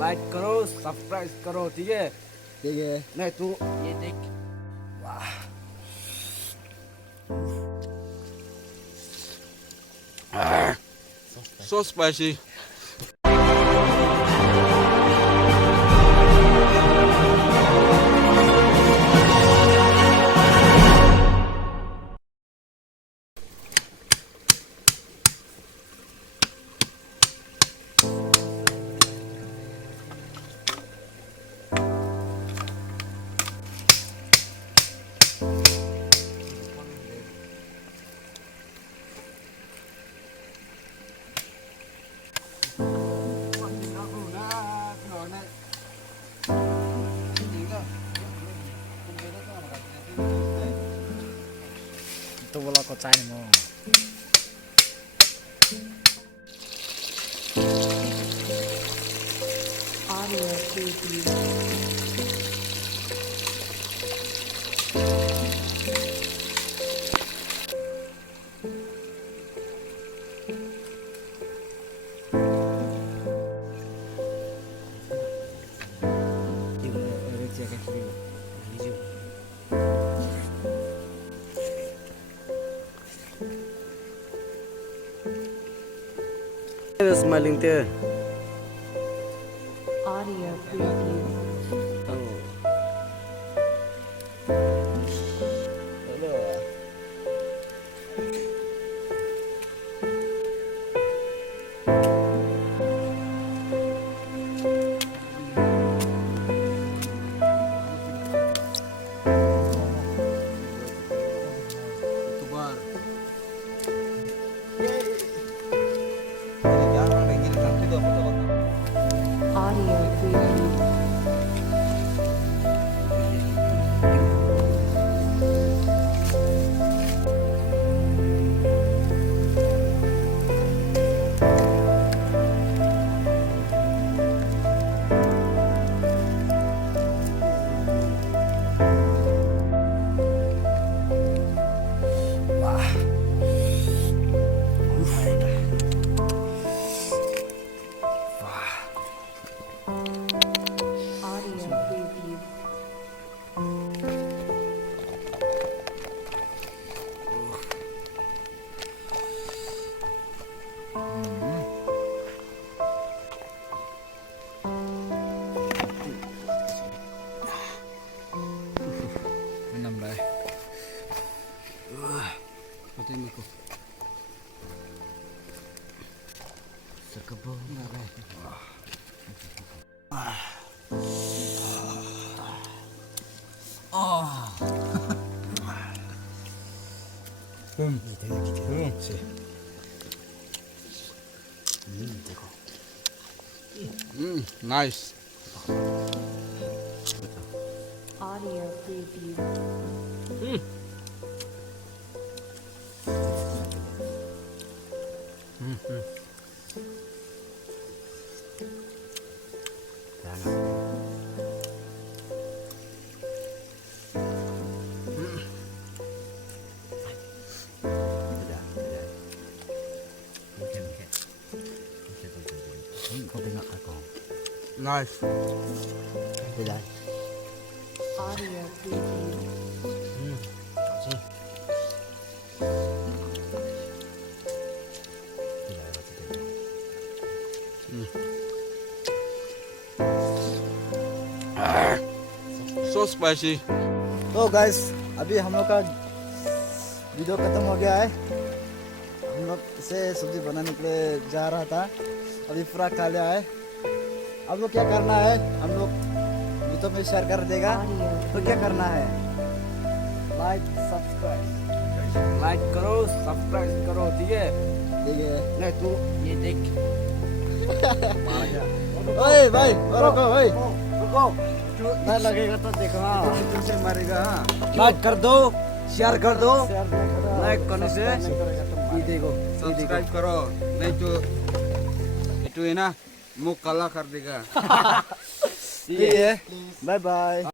लाइक करो सब्सक्राइब करो ठीक है नहीं तू ये देख So spicy. तो बोला को चाहिए मो Audio preview. smiling there. Audio preview. Audio preview. Audio preview. Minum dah. Putih muka. Sekebun. Nice. Audio preview. Kau tengok aku. Nice. Tidak. Audio preview. Kasih. So spicy. तो गाइस अभी हम लोग का वीडियो खत्म हो गया है। हम लोग इसे सब्जी बनाने के लिए जा रहा था, अभी पूरा खा लिया है। अब लोग क्या करना है, हम लोग वीडियो में शेयर कर देगा तो क्या करना है, लाइक सब्सक्राइब लाइक करो सब्सक्राइब करो ठीक है ठीक है। नहीं तू ये देख ओए भाई रुको, ओए रुको ना लगेगा तो देखो। हाँ तुमसे मारेगा हाँ लाइक कर दो शेयर कर दो लाइक करने से ये देखो सब्सक्राइब करो नहीं तो itu है ना मुंह काला कर देगा। ठीक है, बाय बाय।